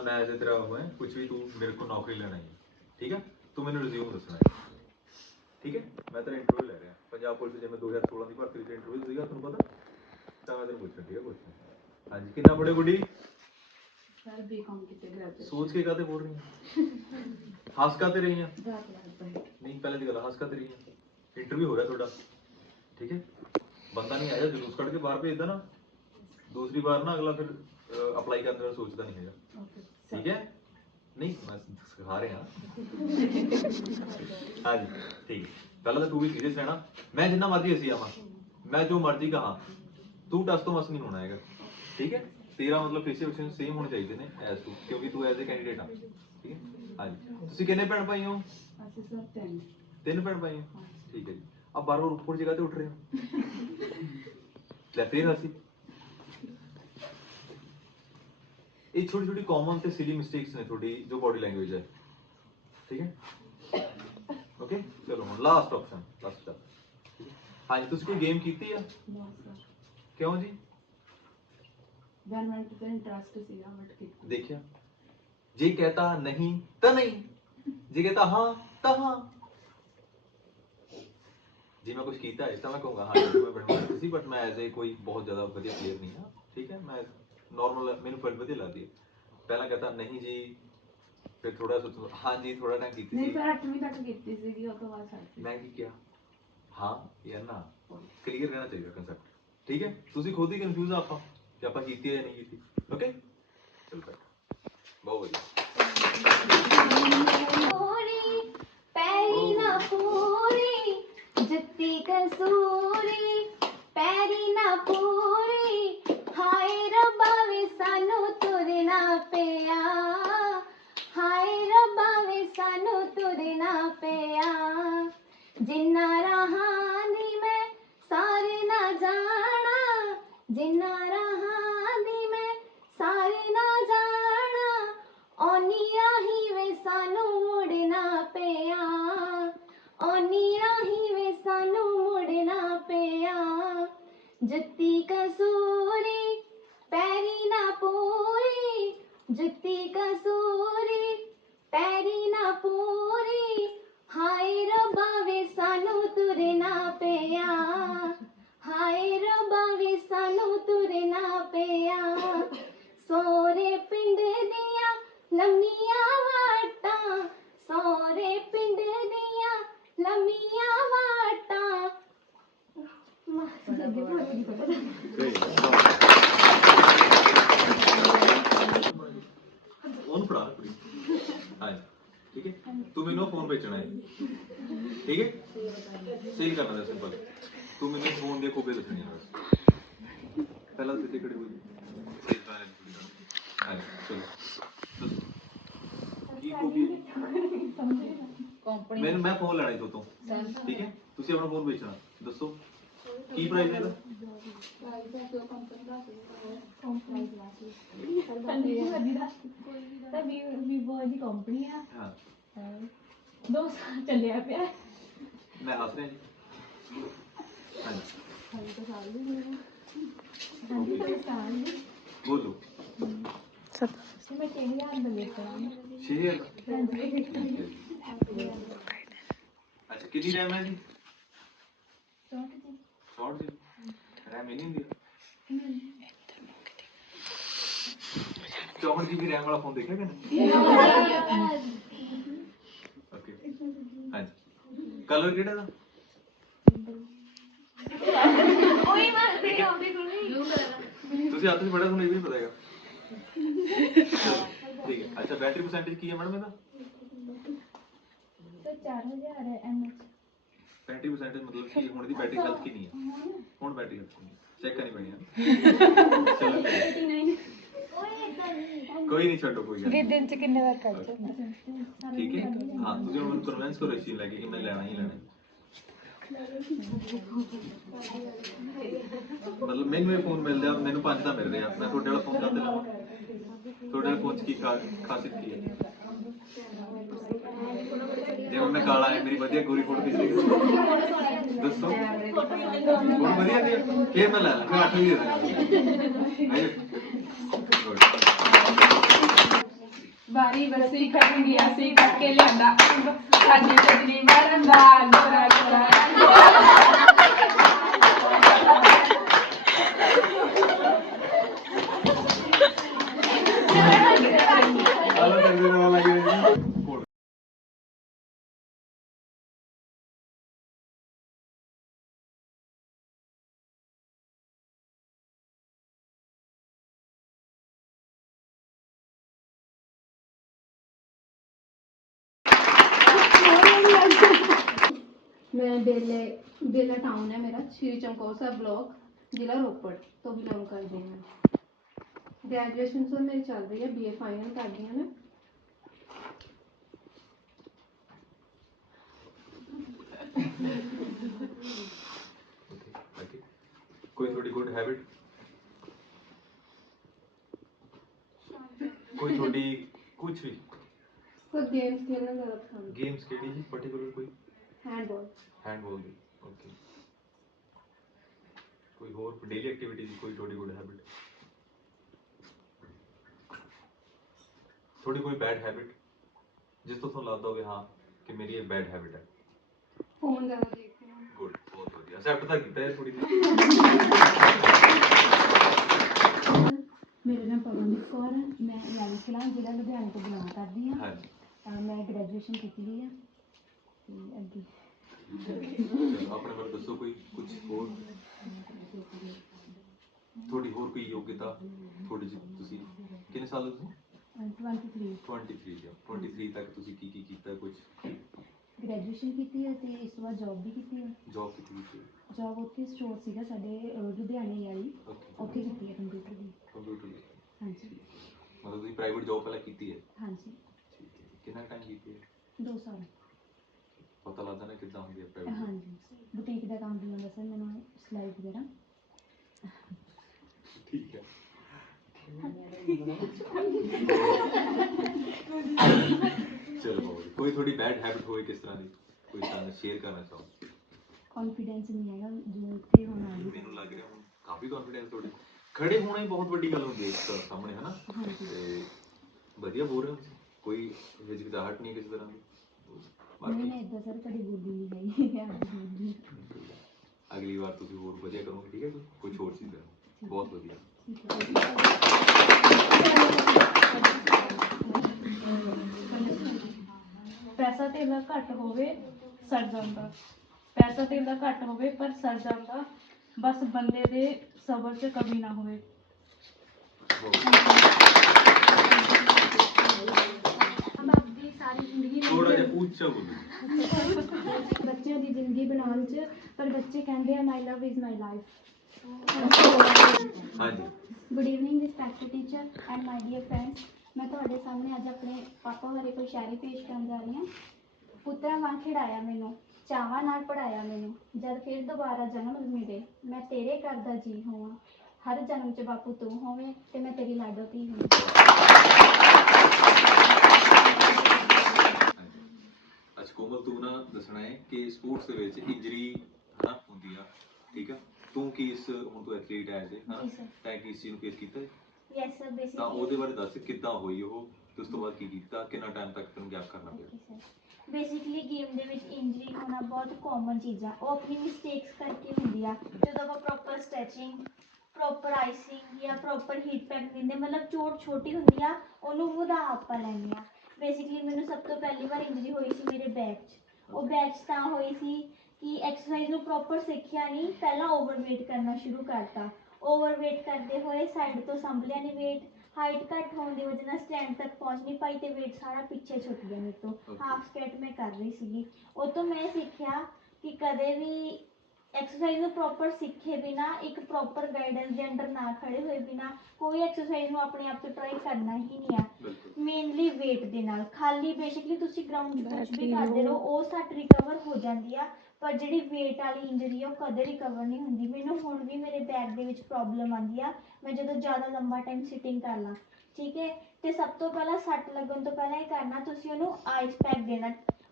ਮੈਂ ਐਜ਼ ਤੇਰਾ ਉਹ ਕੁਝ ਵੀ ਤੂੰ ਮੇਰੇ ਕੋਲ ਨੌਕਰੀ ਲੈਣਾ ਹੈ ਠੀਕ ਹੈ? ਤੂੰ ਮੈਨੂੰ ਰਿਜ਼ਿਊਮ ਦੱਸਣਾ ਠੀਕ ਹੈ? ਮੈਂ ਤੇਰਾ ਇੰਟਰਵਿਊ ਲੈ ਰਿਹਾ। ਪੰਜਾਬ ਪੁਲਿਸ ਜਿਵੇਂ 2016 ਦੀ ਭਰਤੀ ਵਿੱਚ ਇੰਟਰਵਿਊ ਸੀਗਾ ਤੁਹਾਨੂੰ ਪਤਾ? ਤਾਂ ਮੈਂ ਤੈਨੂੰ ਪੁੱਛਣ ਠੀਕ ਹੈ ਕੁਝ ਹਾਂਜੀ ਕਿੰਨਾ ਪੜੇ ਗੁੱਡੀ? ਸਰ ਬੀਕਾਮ ਕਿਤੇ ਗ੍ਰੈਜੂਏਟ ਸੋਚ ਕੇ ਕਾਤੇ ਬੋਲ ਰਹੀ ਹੈ? ਹੱਸ ਕਾਤੇ ਰਹੀ ਹੈ? ਨਹੀਂ ਪਹਿਲੇ ਦੀ ਗੱਲ ਹੱਸ ਕਾਤੇ ਰਹੀ ਹੈ? ਇੰਟਰਵਿਊ ਹੋ ਰਿਹਾ ਤੁਹਾਡਾ। ਠੀਕ ਹੈ? ਬੰਦਾ ਨਹੀਂ ਆਇਆ ਜਲੂਸ ਕੱਢ ਕੇ ਬਾਹਰ ਭੇਜਦਾ ਨਾ। ਦੂਸਰੀ ਵਾਰ ਨਾ ਅਗਲਾ ਫਿਰ ਅਪਲਾਈ ਕਰਨ ਦਾ ਸੋਚਦਾ ਨਹੀਂ ਹੈਗਾ। ਠੀਕ ਹੈ ਨਹੀਂ ਮੈਂ ਸਿਖਾ ਰਿਹਾ ਹਾਂਜੀ ਠੀਕ। ਪਹਿਲਾਂ ਤਾਂ ਤੂੰ ਵੀ ਸੀਰੀਅਸ ਰਹਿਣਾ ਮੈਂ ਜਿੰਨਾ ਮਰਜ਼ੀ ਅਸੀਂ ਆਵਾਂ ਮੈਂ ਜੋ ਮਰਜ਼ੀ ਕਹਾ ਤੂੰ ਟਸ ਤੋਂ ਮਸ ਨਹੀਂ ਹੋਣਾ ਹੈਗਾ ਠੀਕ ਹੈ ਤੇਰਾ ਮਤਲਬ ਫੇਸਿਅਲ ਐਕਸ਼ਨ ਸੇਮ ਹੋਣੇ ਚਾਹੀਦੇ ਨੇ ਐਸ ਟੂ ਕਿਉਂਕਿ ਤੂੰ ਐਜ਼ ਅ ਕੈਂਡੀਡੇਟ ਆ ਠੀਕ ਹੈ ਹਾਂਜੀ ਤੁਸੀਂ ਕਿੰਨੇ ਭੈਣ ਭਾਈ ਹੋ ਅਸੀਂ ਸਰ ਤਿੰਨ ਤਿੰਨ ਭੈਣ ਭਾਈ ਹੋ ਠੀਕ ਹੈ ਜੀ ਆ ਬਾਰ ਬਾਰ ਉੱਪਰ ਜਗ੍ਹਾ ਤੇ ਉੱਠ ਰਹੇ ਹੋ ਲੈ ਫੇਰ ਅਸੀਂ ਇਹ ਛੋਟੀ ਛੋਟੀ ਕਾਮਨ ਤੇ ਸਿਲੀ ਮਿਸਟੇਕਸ ਨੇ ਤੁਹਾਡੀ ਜੋ ਬਾਡੀ ਲੈਂਗੁਏਜ ਹੈ ਠੀਕ ਹੈ ਓਕੇ ਚਲੋ ਹੁਣ ਲਾਸਟ ਆਪਸ਼ਨ ਲਾਸਟ ਸਟੈਪ ਹਾਂਜੀ ਤੁਸੀਂ ਕੋਈ ਗੇਮ ਕੀਤੀ ਆ ਨੋ ਸਰ ਕਿਉਂ ਜੀ ਗਵਰਨਮੈਂਟ ਤੇ ਇੰਟਰਸਟ ਸੀਗਾ ਬਟ ਕੀਤੀ ਦੇਖਿਆ ਜੇ ਕਹਤਾ ਨਹੀਂ ਤਾਂ ਨਹੀਂ ਜੇ ਕਹਤਾ ਹਾਂ ਤਾਂ ਹਾਂ ਜੇ ਮੈਂ ਕੁਝ ਕੀਤਾ ਹੈ ਤਾਂ ਮੈਂ ਕਹੂੰਗਾ ਹਾਂ ਜੀ, ਮੈਂ ਬਣਵਾ ਸੀ ਬਟ ਮੈਂ ਐਜ਼ ਏ ਕੋਈ ਬਹੁਤ ਜ਼ਿਆਦਾ ਵਧੀਆ ਪਲੇਅਰ ਨਹੀਂ ਹਾਂ ਠੀਕ ਹੈ ਮੈਂ ਨਾਰਮਲ ਮੈਨੂੰ ਫਿਰ ਵਧੀਆ ਲੱਗਦੀ ਹੈ। ਪਹਿਲਾਂ ਕਹਤਾ ਨਹੀਂ ਜੀ। ਫਿਰ ਥੋੜਾ ਸੋਚ ਹਾਂ ਜੀ ਥੋੜਾ ਟਾਈਮ ਕੀਤੀ ਨਹੀਂ ਸੀ। ਸਰ 8ਵੀਂ ਤੱਕ ਕੀਤੀ ਸੀਗੀ ਉਹ ਤੋਂ ਬਾਅਦ ਛੱਡ ਮੈਂ ਕੀ ਕਿਹਾ? ਹਾਂ ਜਾਂ ਨਾ ਕਲੀਅਰ ਰਹਿਣਾ ਚਾਹੀਦਾ ਕਨਸੈਪਟ ਠੀਕ ਹੈ? ਤੁਸੀਂ ਖੁਦ ਹੀ ਕਨਫਿਊਜ਼ ਆ ਆਪਾਂ ਕਿ ਆਪਾਂ ਕੀਤੀ ਹੈ ਜਾਂ ਨਹੀਂ ਕੀਤੀ। ਓਕੇ ਚਲੋ ਭਾਈ ਬਹੁਤ ਵਧੀਆ। ਪੂਰੀ ਪੈਰੀ ਨਾ ਪੂਰੀ ਜੱਤੀ ਕਸੂਰੀ ਪੈਰੀ ਨਾ ਪੂਰੀ ਹਾਏ ਰੱਬਾ ਵੇ ਸਾਨੂੰ ਤੁਰਨਾ ਪਿਆ ਹਾਏ ਰੱਬਾ ਵੇ ਸਾਨੂੰ ਤੁਰਨਾ ਪਿਆ ਜਿੰਨਾ ਰਹਾਂ ਦੀ ਮੈਂ ਸਾਰੇ ਨਾ ਜਾਣਾ ਜਿੰਨਾ ਰਹਾਂ ਦੀ ਮੈਂ ਸਾਰੇ ਨਾ ਜਾਣਾ ਓਨੀਆਂ ਹੀ ਵੇ ਸਾਨੂੰ ਮੁੜਨਾ ਪਿਆ ਓਨੀਆਂ ਹੀ ਵੇ ਸਾਨੂੰ ਮੁੜਨਾ ਪਿਆ ਜੁੱਤੀ ਕਸੂਰੀ ਪੈਰੀ ਨਾ ਪੂਰੀ ਜੁੱਤੀ ਕਸੂਰੀ ਪੈਰੀ ਨਾ ਪੂਰੀ ਹਾਏ ਰੱਬਾ ਵੇ ਸਾਨੂੰ ਤੁਰਨਾ ਪਿਆ ਹਾਏ ਰੱਬਾ ਵੇ ਸਾਨੂੰ ਤੁਰਨਾ ਪਿਆ ਸੋਰੇ ਪਿੰਡ ਦੀਆਂ ਲੰਮੀਆਂ ਵਾਟਾਂ ਸੋਰੇ ਪਿੰਡ ਦੀਆਂ ਲੰਮੀਆਂ ਵਾਟਾਂ ਉਹਨੂੰ ਫੜਾ ਕੁੜੀ ਹਾਂਜੀ ਠੀਕ ਹੈ ਤੂੰ ਮੈਨੂੰ ਫੋਨ ਵੇਚਣਾ ਹੈ ਠੀਕ ਹੈ ਸੇਲ ਕਰਨਾ ਹੈ ਸਿੰਪਲ ਤੂੰ ਮੈਨੂੰ ਫੋਨ ਦੇ ਖੋਬੇ ਦੱਸਣੀ ਹੈ ਬਸ ਪਹਿਲਾਂ ਸਿੱਧੇ ਖੜੀ ਹੋਈ ਸੇਲ ਕਰ ਲੈਣੀ ਕੁੜੀ ਦਾ ਹਾਂਜੀ ਚਲੋ ਦੱਸੋ ਕੀ ਖੂਬੀ ਕੰਪਨੀ ਮੈਨੂੰ ਮੈਂ ਫੋਨ ਲੈਣਾ ਜੀ ਤੋਂ ਠੀਕ ਹੈ? ਤੁਸੀਂ ਆਪਣਾ ਫੋਨ ਵੇਚਣਾ। ਦੱਸੋ। ਕੀ ਪ੍ਰਾਈਸ ਹੈ ਇਹਦਾ? ਤਾਂ ਵੀਵੋ ਦੀ ਕੰਪਨੀ ਆ। ਹਾਂ। ਦੋ ਸਾਲ ਚੱਲਿਆ ਪਿਆ। ਮੈਂ ਹੱਸ ਰਿਹਾ ਜੀ। ਹਾਂਜੀ ਬੋਲੋ। ਮੈਂ ਕਿਹੜੀ ਯਾਰ ਬਲੇ ਕਰਾਂ ਸ਼ੇਰ ਅੱਛਾ ਕਿੰਨੀ ਰੈਮ ਹੈ ਜੀ? ਸ਼ਾਰਟ ਜੀ ਰੈਮ ਨਹੀਂ ਹੁੰਦੀ 64 GB ਰੈਮ ਵਾਲਾ ਫੋਨ ਦੇਖਿਆ ਕਿ ਨਹੀਂ? ਓਕੇ ਹਾਂਜੀ। ਕਲਰ ਕਿਹੜਾ ਦਾ? ਤੁਸੀਂ ਹੱਥ 'ਚ ਫੜਿਆ ਤੁਹਾਨੂੰ ਇਹ ਵੀ ਨਹੀਂ ਪਤਾ ਹੈਗਾ। ਠੀਕ ਹੈ। ਅੱਛਾ ਬੈਟਰੀ ਪਰਸੈਂਟੇਜ ਕੀ ਹੈ ਮੈਡਮ ਇਹਦਾ? ਸਰ 4000 ਐਮਐਚ ਬੈਟਰੀ ਪਰਸੈਂਟੇਜ ਮਤਲਬ ਕਿ ਹੁਣ ਦੀ ਬੈਟਰੀ ਹੈਲਥ ਕਿੰਨੀ ਹੈ? ਹੁਣ ਬੈਟਰੀ ਹੈਲਥ ਕਿੰਨੀ ਚੈੱਕ ਕਰਨੀ ਪੈਣੀ ਹੈ [laughs] ਚਲੋ। ਕੋਈ ਨਹੀਂ ਛੱਡੋ ਕੋਈ ਗੱਲ ਨਹੀਂ। ਦਿਨ ਚ ਕਿੰਨੇ ਵਾਰ ਕੱਢ ਠੀਕ ਹੈ। ਹਾਂ ਤੁਸੀਂ ਹੁਣ ਮੈਨੂੰ ਕਨਵਿੰਸ ਕਰੋ ਇਸ ਚੀਜ਼ ਲੈ ਕੇ ਕਿ ਮੈਂ ਲੈਣਾ ਹੀ ਲੈਣਾ ਹੈ। ਮਤਲਬ ਮੈਨੂੰ ਇਹ ਫੋਨ ਮਿਲ ਰਿਹਾ ਮੈਨੂੰ ਪੰਜ ਦਾ ਮਿਲ ਰਿਹਾ ਮੈਂ ਤੁਹਾਡੇ ਵਾਲਾ ਫੋਨ ਕਾਹਤੇ ਲਵਾਂ? ਤੁਹਾਡੇ ਵਾਲੇ ਫੋਨ 'ਚ ਕੀ ਖਾਸੀਅਤ ਕੀ ਹੈ? ਜਿਵੇਂ ਮੈਂ ਕਾਲਾ ਹੈ ਮੇਰੀ ਵਧੀਆ ਗੋਰੀ ਫੋਟੋ ਖਿੱਚ ਲਈ ਦੱਸੋ ਫੋਟੋ ਵਧੀਆ ਦੀ ਹੈ? ਫਿਰ ਮੈਂ ਲੈ ਲਾਂ, ਫਿਰ ਅੱਠ ਵੀ ਦੇ ਦਾਂਗਾ ਆਇਓ Good. ਵਾਰੀ ਵਰਸੀ ਖੜੀਆਂ ਅਸੀਂ ਕੱਟ ਕੇ ਲਿਆਂਦਾ ਅੰਬ ਸਾਡੀ ਸਜਣੀ ਮਰਨ ਦਾ ਗੋਰਾ ਗੋਰਾ ਮੈਂ ਬੇਲੇ ਬੇਲਾ ਟਾਊਨ ਹੈ ਮੇਰਾ ਸ਼੍ਰੀ ਚਮਕੌਰ ਸਾਹਿਬ ਬਲਾਕ ਜ਼ਿਲ੍ਹਾ ਰੋਪੜ ਤੋਂ ਬਿਲੋਂਗ ਕਰਦੀ ਹਾਂ ਗ੍ਰੈਜੂਏਸ਼ਨ ਤੋਂ ਮੇਰੀ ਚੱਲ ਰਹੀ ਹੈ ਬੀਏ ਫਾਈਨਲ ਕਰਦੀ ਹਾਂ ਮੈਂ Okay. ਕੋਈ ਤੁਹਾਡੀ ਗੁੱਡ ਹੈਬਿਟ ਕੋਈ ਤੁਹਾਡੀ ਕੁਝ ਵੀ ਕੋਈ ਗੇਮਸ ਖੇਲਣਾ ਜ਼ਿਆਦਾ ਪਸੰਦ ਗੇਮਸ ਕਿਹੜੀ ਜੀ ਪਾਰਟਿਕੂਲਰ ਕੋਈ ਹੈਂਡਬਾਲ ਹੈਂਡਬਾਲ ਦੀ ਓਕੇ ਕੋਈ ਹੋਰ ਡੇਲੀ ਐਕਟੀਵਿਟੀ ਦੀ ਕੋਈ ਤੁਹਾਡੀ ਗੁੱਡ ਹੈਬਿਟ ਤੁਹਾਡੀ ਕੋਈ ਬੈਡ ਹੈਬਿਟ ਜਿਸ ਤੋਂ ਤੁਹਾਨੂੰ ਲੱਗਦਾ ਹੋਵੇ ਹਾਂ ਕਿ ਮੇਰੀ ਇਹ ਬੈਡ ਹੈਬਿਟ ਹੈ ਫੋਨ ਜ਼ਿਆਦਾ ਦੇਖਦੀ ਹਾਂ ਗੁੱਡ ਬਹੁਤ ਵਧੀਆ ਅਸੈਪਟ ਤਾਂ ਕੀਤਾ ਹੈ ਥੋੜੀ ਮੇਰਾ ਨਾਮ ਪਵਨਦੀਪ ਕੌਰ ਹੈ ਮੈਂ ਲਾਲੀ ਕਲਾਂ ਜ਼ਿਲ੍ਹਾ ਲੁਧਿਆਣਾ ਤੋਂ ਬਿਲੋਂਗ ਕਰਦੀ ਹਾਂ ਹਾਂਜੀ ਅਹ ਮੈਂ ਗ੍ਰੈਜੂਏਸ਼ਨ ਕੀਤੀ ਹੋਈ ਹੈ ਤੇ ਅੱਗੇ। ਚਲੋ ਆਪਣੇ ਬਾਰੇ ਦੱਸੋ ਕੋਈ ਕੁਝ ਹੋਰ? ਤੁਹਾਡੀ ਹੋਰ ਕੋਈ ਯੋਗਤਾ ਥੋੜੀ ਜਿਹੀ ਤੁਸੀਂ ਕਿੰਨੇ ਸਾਲ ਦੇ ਤੁਸੀਂ? ਅਹ 23 23 ਜਾਂ 23 ਤੱਕ ਤੁਸੀਂ ਕੀ ਕੀ ਕੀਤਾ ਕੁਝ ਗ੍ਰੈਜੂਏਸ਼ਨ ਕੀਤੀ ਹੈ ਤੇ ਇਸ ਤੋਂ ਬਾਅਦ ਜੌਬ ਵੀ ਕੀਤੀ ਹੈ। ਜੌਬ ਕੀਤੀ ਕੀਤੀ ਜੌਬ ਉੱਥੇ ਸਟੋਰ ਸੀਗਾ ਸਾਡੇ ਅਹ, ਲੁਧਿਆਣੇ ਵਾਲੀ। ਓਕੇ ਉੱਥੇ ਕੀਤੀ ਹੈ ਕੰਪਿਊਟਰ ਦੀ। ਕੰਪਿਊਟਰ ਹਾਂਜੀ। ਮਤਲਬ ਤੁਸੀਂ ਪ੍ਰਾਈਵੇਟ ਜੌਬ ਪਹਿਲਾਂ ਕੀਤੀ ਹੈ? ਹਾਂਜੀ। ਠੀਕ ਹੈ। ਕਿੰਨਾ ਟਾਈਮ ਕੀਤੀ ਹੈ ਦੋ ਸਾਲ। ਪਤਾ ਲੱਗਦਾ ਨਾ ਕਿੱਦਾਂ ਹੁੰਦੀ ਹੈ ਪ੍ਰਾਈਵੇਟ ਹਾਂਜੀ। ਬੁਟੀਕ ਦਾ ਕੰਮ ਵੀ ਆਉਂਦਾ ਸਰ ਮੈਨੂੰ ਸਿਲਾਈ ਵਗੈਰਾ। ਠੀਕ ਹੈ। ਚਲੋ। ਕੋਈ ਤੁਹਾਡੀ ਬੈਡ ਹੈਬਿਟ ਹੋਏ ਕਿਸ ਤਰ੍ਹਾਂ ਦੀ? ਕੋਈ ਸਾਨੂੰ ਸ਼ੇਅਰ ਕਰਨਾ ਚਾਹੋ? ਕੌਨਫੀਡੈਂਸ ਨਹੀਂ ਹੈਗਾ ਜੋ ਇੱਥੇ ਹੁਣ ਆ ਗਈ ਮੈਨੂੰ ਲੱਗ ਰਿਹਾ ਹੁਣ ਕਾਫੀ ਕੌਨਫੀਡੈਂਸ ਤੁਹਾਡੇ। ਖੜੇ ਹੋਣਾ ਹੀ ਬਹੁਤ ਵੱਡੀ ਗੱਲ ਹੁੰਦੀ ਹੈ ਇੱਕ ਸਾਹਮਣੇ ਹਨਾ ਹਾਂਜੀ। ਤੇ ਵਧੀਆ ਬੋਲ ਰਹੇ ਹੋ ਤੁਸੀਂ? ਕੋਈ ਹਿਚਕਿਚਾਹਟ ਨਹੀਂ ਕਿਸੇ ਤਰ੍ਹਾਂ ਦੀ? ਅਗਲੀ ਵਾਰ ਤੁਸੀਂ ਹੋਰ ਵਧੀਆ ਕਰੋਗੇ ਠੀਕ ਹੈ ਜੀ ਕੁਝ ਹੋਰ ਚੀਜ਼ ਕਰੋ ਬਹੁਤ ਵਧੀਆ ਪੈਸਾ ਧੇਲਾ ਘੱਟ ਹੋਵੇ ਸਰ ਜਾਂਦਾ ਪੈਸਾ ਧੇਲਾ ਘੱਟ ਹੋਵੇ ਪਰ ਸਰ ਜਾਂਦਾ ਬਸ ਬੰਦੇ ਦੇ ਸਬਰ 'ਚ ਕਮੀ ਨਾ ਹੋਵੇ ਹਮ ਆਪਦੀ ਸਾਰੀ ਜ਼ਿੰਦਗੀ ਥੋੜਾ ਜਿਹਾ ਉੱਚਾ ਬੋਲੋ। ਬੱਚਿਆਂ ਦੀ ਜ਼ਿੰਦਗੀ ਬਣਾਉਣ 'ਚ ਪਰ ਬੱਚੇ ਕਹਿੰਦੇ ਆ my love is my life ਹਾਂਜੀ। Good evening respected teacher and my dear friends ਮੈਂ ਤੁਹਾਡੇ ਸਾਹਮਣੇ ਅੱਜ ਆਪਣੇ ਪਾਪਾ ਬਾਰੇ ਕੋਈ ਸ਼ਾਇਰੀ ਪੇਸ਼ ਕਰਨ ਜਾ ਰਹੀ ਹਾਂ। ਪੁੱਤਰਾਂ ਵਾਂਗ ਖਿਡਾਇਆ ਮੈਨੂੰ ਚਾਵਾਂ ਨਾਲ ਪੜਾਇਆ ਮੈਨੂੰ। ਜਦ ਫਿਰ ਦੁਬਾਰਾ ਜਨਮ ਮਿਲੇ ਮੈਂ ਤੇਰੇ ਘਰ ਦਾ ਜੀ ਹੋਵਾਂ। ਹਰ ਜਨਮ 'ਚ ਬਾਪੂ ਤੂੰ ਹੋਵੇਂ ਤੇ ਮੈਂ ਤੇਰੀ ਲਾਡੋ ਧੀ ਹੋਵਾਂ। ਅੱਜ ਕੋਮਲ ਤੂੰ ਨਾ ਦੱਸਣਾ ਹੈ ਕਿ ਸਪੋਰਟਸ ਦੇ ਵਿੱਚ ਇੰਜਰੀ ਹਨਾ ਹੁੰਦੀ ਆ ਠੀਕ ਆ? ਤੂੰ ਕੀ ਇਸ ਹੁਣ ਤੂੰ ਐਥਲੀਟ ਹੈ ਜੇ ਹਾਂ ਜੀ ਸਰ ਤੈਂ ਕੀ ਇਸ ਚੀਜ਼ ਨੂੰ ਫੇਸ ਕੀਤਾ ਹੈ? ਯੈਸ ਸਰ ਤਾਂ ਬੇਸਿਕਲੀ ਉਹਦੇ ਬਾਰੇ ਦੱਸ ਕਿੱਦਾਂ ਹੋਈ ਉਹ ਤੇ ਉਸ ਤੋਂ ਬਾਅਦ ਕੀ ਕੀਤਾ ਕਿੰਨਾ ਟਾਈਮ ਤੱਕ ਤੈਨੂੰ ਗੈਪ ਕਰਨਾ ਪਿਆ? ਬੇਸਿਕਲੀ ਗੇਮ ਦੇ ਵਿੱਚ ਇੰਜਰੀ ਹੋਣਾ ਬਹੁਤ ਕਾਮਨ ਚੀਜ਼ ਆ। ਉਹ ਆਪਣੀ ਮਿਸਟੇਕਸ ਕਰਕੇ ਹੁੰਦੀ ਆ। ਜਦੋਂ ਆਪਾਂ ਪ੍ਰੋਪਰ ਸਟ੍ਰੈਚਿੰਗ ਪ੍ਰੋਪਰ ਆਈਸਿੰਗ ਜਾਂ ਪ੍ਰੋਪਰ ਹੀਟ ਪੈਕ ਦਿੰਦੇ ਮਤਲਬ ਚੋਟ ਛੋਟੀ ਹੁੰਦੀ ਆ ਉਹਨੂੰ ਵਧਾ ਆਪਾਂ ਲੈਂਦੇ ਆ। ਬੇਸਿਕਲੀ ਮੈਨੂੰ ਸਭ ਤੋਂ ਪਹਿਲੀ ਵਾਰ ਇੰਜਰੀ ਹੋਈ ਸੀ ਮੇਰੇ ਬੈਕ 'ਚ। ਉਹ ਬੈਕ 'ਚ ਤਾਂ ਹੋਈ ਸੀ ਕਿ ਐਕਸਰਸਾਈਜ਼ ਨੂੰ ਪ੍ਰੋਪਰ ਸਿੱਖਿਆ ਨਹੀਂ ਪਹਿਲਾਂ ਓਵਰਵੇਟ ਕਰਨਾ ਸ਼ੁਰੂ ਕਰਤਾ। ਓਵਰਵੇਟ ਕਰਦੇ ਹੋਏ ਸਾਈਡ ਤੋਂ ਸੰਭਲਿਆ ਨਹੀਂ weight ਹਾਈਟ ਘੱਟ ਹੋਣ ਦੀ ਵਜ੍ਹਾ ਨਾਲ ਸਟੈਂਡ ਤੱਕ ਪਹੁੰਚ ਨਹੀਂ ਪਾਈ ਤੇ weight ਸਾਰਾ ਪਿੱਛੇ ਛੁੱਟ ਗਿਆ ਮੇਰੇ ਤੋਂ. ਹਾਫ ਸਕੇਟ ਮੈਂ ਕਰ ਰਹੀ ਸੀਗੀ। ਉਹ ਤੋਂ ਮੈਂ ਸਿੱਖਿਆ ਕਿ ਕਦੇ ਵੀ ਐਕਸਰਸਾਈਜ਼ ਨੂੰ ਪ੍ਰੋਪਰ ਸਿੱਖੇ ਬਿਨਾ ਇੱਕ ਪ੍ਰੋਪਰ ਗਾਈਡੈਂਸ ਦੇ ਅੰਡਰ ਨਾ ਖੜੇ ਹੋਏ ਬਿਨਾ ਕੋਈ ਐਕਸਰਸਾਈਜ਼ ਨੂੰ ਆਪਣੇ ਆਪ ਤੋਂ ਟਰਾਈ ਕਰਨਾ ਹੀ ਨਹੀਂ ਆ। ਮੇਨਲੀ weight ਦੇ ਨਾਲ। ਖਾਲੀ ਬੇਸਿਕਲੀ ਤੁਸੀਂ ਗਰਾਊਂਡ ਕੁਝ ਵੀ ਕਰਦੇ ਰਹੋ ਉਹ ਸੱਟ ਰਿਕਵਰ ਹੋ ਜਾਂਦੀ ਆ ਪਰ ਜਿਹੜੀ weight ਵਾਲੀ ਇੰਜਰੀ ਆ ਉਹ ਕਦੇ ਰਿਕਵਰ ਨਹੀਂ ਹੁੰਦੀ। ਮੈਨੂੰ ਹੁਣ ਵੀ ਮੇਰੇ ਬੈਕ ਦੇ ਵਿੱਚ ਪ੍ਰੋਬਲਮ ਆਉਂਦੀ ਆ। ਮੈਂ ਜਦੋਂ ਜ਼ਿਆਦਾ ਲੰਬਾ ਟਾਈਮ ਸਿਟਿੰਗ ਕਰ ਲਾਂ ਠੀਕ ਹੈ? ਤੇ ਸਭ ਤੋਂ ਪਹਿਲਾਂ ਸੱਟ ਲੱਗਣ ਤੋਂ ਪਹਿਲਾਂ ਇਹ ਕਰਨਾ ਤੁਸੀਂ ਉਹਨੂੰ ਆਈਸ ਪੈਕ ਦੇਣਾ।